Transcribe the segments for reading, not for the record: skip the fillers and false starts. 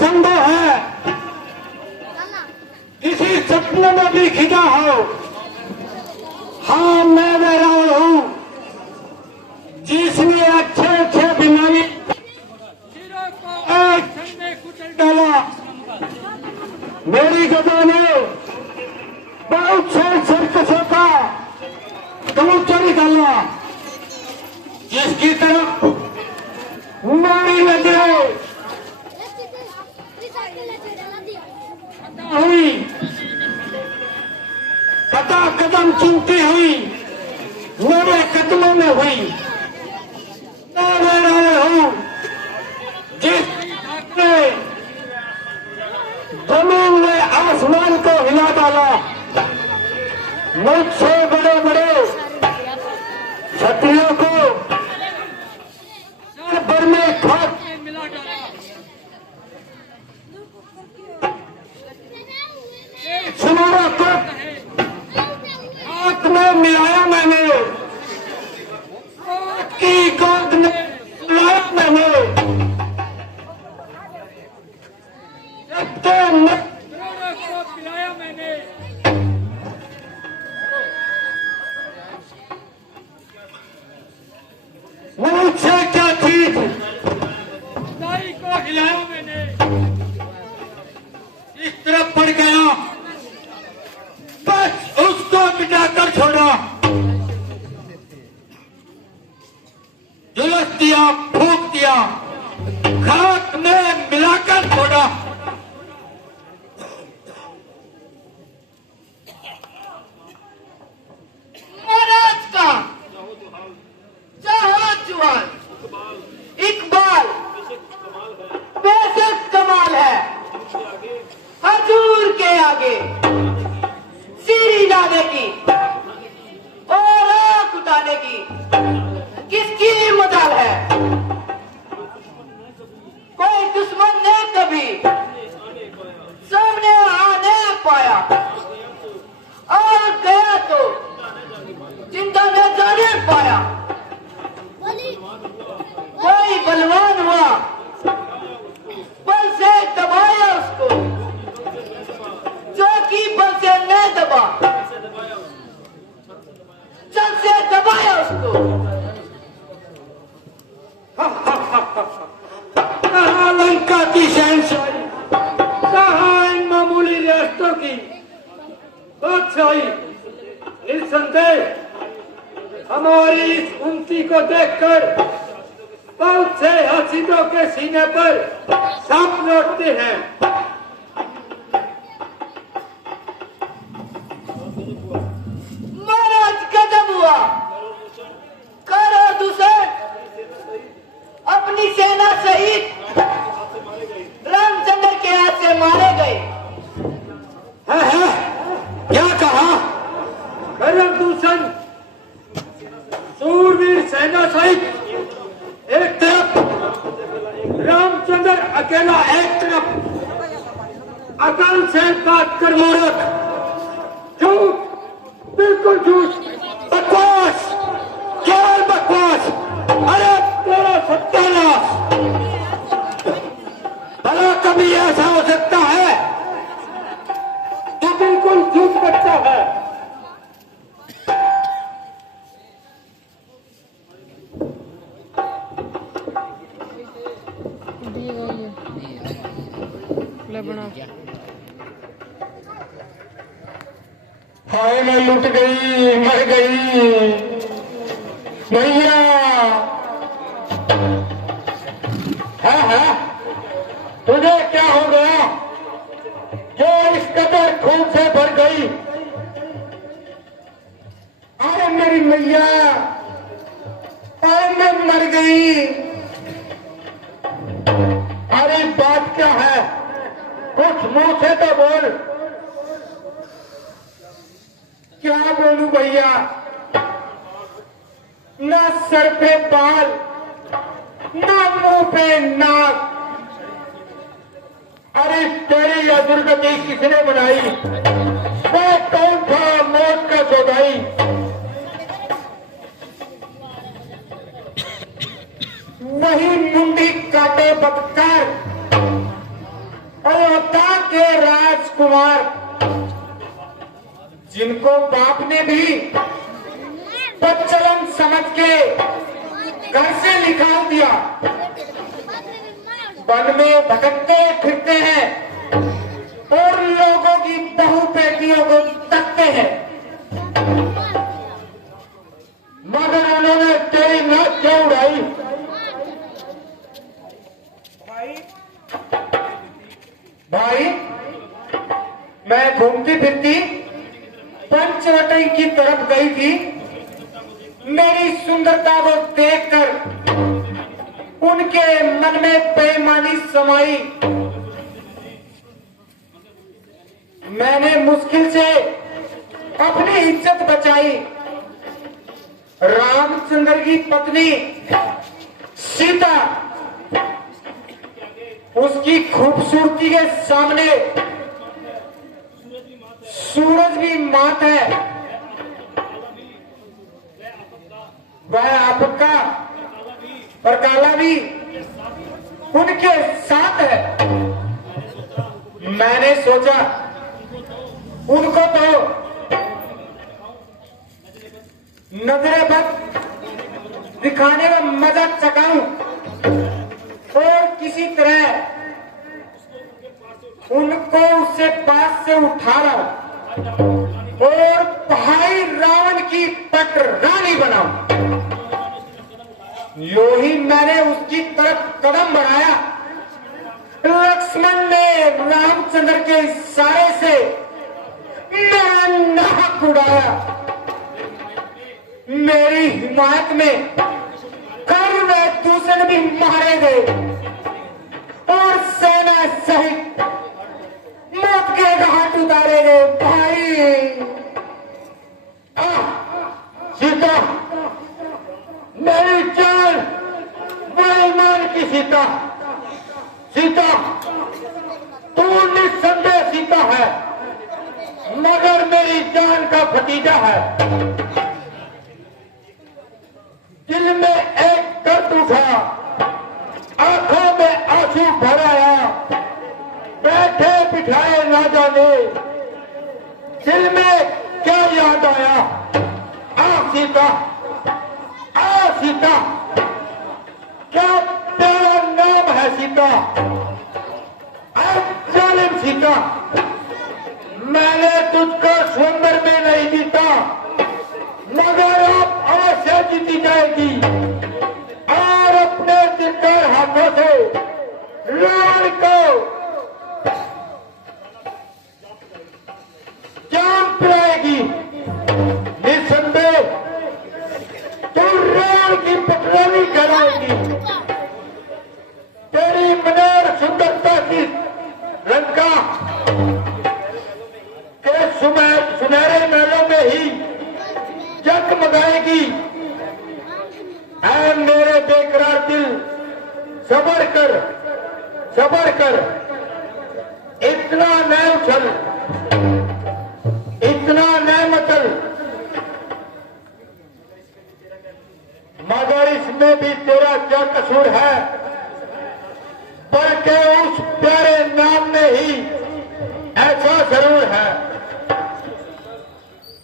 संभव है किसी सपने में भी खिदा हो। हाँ, मैं वह रावण हूँ जिसने अच्छे अच्छे बीमारी कुचल डाला। मेरी गदा ने बहुत से सर्कसों का कबूतर निकाला, जिसकी तरफ मेरी नजरें हुई, कदा कदम चुनती हुई मेरे कदमों में हुई। मैं रहा हूँ जिसने जमीन में आसमान को हिला डाला। मुझसे बड़े बड़े क्षत्रियों को सर भर में खाक मिला डाला। सुनहरा को हाथ में मिलाया मैंने, की गोद में सुलाया मैंने। को पिलाया मैंने। मुझसे क्या चीज दाई को हिलाया मैंने। इस तरफ पड़ गया, बस उसको मिटाकर छोड़ा। झुलस दिया, फूंक दिया, खाक में मिलाकर छोड़ा। महाराज का जहां इकबाल बेशक कमाल है। हजूर के आगे सीरी लाने की और आंख उठाने की किसकी मजाल है। कोई दुश्मन ने कभी सामने आने पाया, और गया तो जिंदा न जाने पाया। कोई बलवान हुआ, बल से दबाया उसको, जो कि बल से न दबा, जल से दबाया उसको। कहाँ लंका की शहंशाही, कहाँ इन मामूली रियासतों की बादशाही। निस्संदेह हमारी इस उन्नति को देखकर बहुत से हसीनों के सीने पर सांप लौटते हैं। महाराज कदम हुआ, करो दूसरे अपनी सेना सहित रामचंद्र के हाथ से मारे गए। है? क्या कहा? करम दूषण सूरवीर सेना सहित एक तरफ, रामचंद्र अकेला एक तरफ, अकाल से काट कर मूर्ख। झूठ, बिल्कुल झूठ, बकवास, केवल बकवास। अरे तेरा सत्यानाश। भला कभी ऐसा हो सकता है? तो बिल्कुल झूठ करता है। हाय, मैं लुट गई, मर गई भैया। है तुझे क्या हो गया जो इस कदर खून से भर गई? अरे मेरी मैया, अरे मैं मर गई। अरे बात क्या है? कुछ मुंह से तो बोल। क्या बोलूं भैया? ना सर पे बाल, ना मुंह पे नाक। अरे तेरी यह दुर्गति किसने बनाई? वो कौन था मौत का सौदाई? वही मुंडी काटे बककर के राजकुमार, जिनको बाप ने भी बच्चलन समझ के घर से निकाल दिया, वन में भटकते फिरते हैं और लोगों की बहू बेटियों को तकते हैं, मगर उन्होंने तेरी नाक क्यों उड़ाई? भाई, मैं घूमती फिरती पंचवटी की तरफ गई थी। मेरी सुंदरता को देखकर उनके मन में बेईमानी समाई। मैंने मुश्किल से अपनी इज्जत बचाई। रामचंद्र की पत्नी सीता उसकी खूबसूरती के सामने सूरज भी मात है, वह आपका और काला भी उनके साथ है। मैंने सोचा उनको तो नजरे बद दिखाने का मजा चकाऊं और किसी तरह उनको उससे पास से उठा लाऊं और भाई रावण की पटरानी बनाऊं। यो ही मैंने उसकी तरफ कदम बढ़ाया। लक्ष्मण ने रामचंद्र के इशारे से मेरा नाक उड़ाया। मेरी हिमायत में कर वे दूसरे भी मारे गए और सेना सहित मौत के घाट उतारे गए। भाई सीता, मेरी जान, बेईमान की सीता, सीता तू निस्संदेह सीता है, मगर मेरी जान का भतीजा है। दिल में एक दर्द उठा, आंखों में आंसू भर आया, बैठे बिठाए ना जाने दिल में क्या याद आया। सीता, सीता, क्या तेरा नाम है सीता? जालिम सीता, मैंने तुझको स्वयंवर में नहीं जीता, मगर अब अवश्य जीती जाएगी और अपने दिलदार हाथों से रावण को जान पिलाएगी। निसंदेह तो रावण की पटरानी कराएगी। तेरी मनोहर सुंदरता की लंका के सुनहरे महलों में ही जगमगाएगी। ऐ मेरे बेकरार दिल, सबर कर, सबर कर, इतना न उछल, इतना न मचल, मगर इसमें भी तेरा क्या कसूर है? बल्कि उस प्यारे नाम में ही ऐसा जरूर है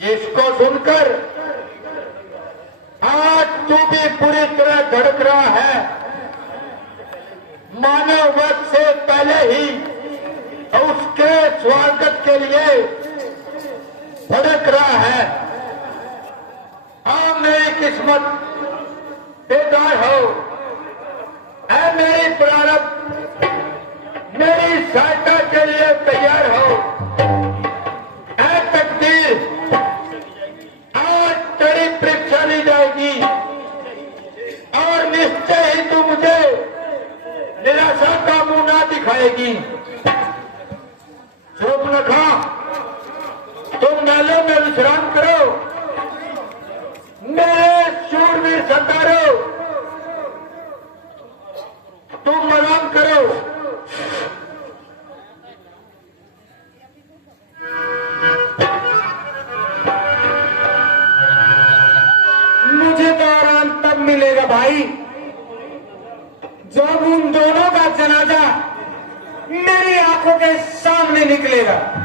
जिसको सुनकर आज तू भी पूरी तरह धड़क रहा है। मानव वध से पहले ही उसके स्वागत के लिए भड़क रहा है। हाँ, मेरी किस्मत बेदार हो, ऐ मेरी प्रारब्ध मेरी सहायता के लिए तैयार हो। ऐ तकदीर, आज तेरी परीक्षा ली जाएगी और निश्चय ही तू मुझे निराशा का मुंह ना दिखाएगी। चुप न खा, तुम महलों में विश्राम करो। मेरे शूरवीर सरदारों, तुम आराम करो। मुझे तो आराम तब मिलेगा भाई जब उन दोनों का जनाजा मेरे निकलेगा।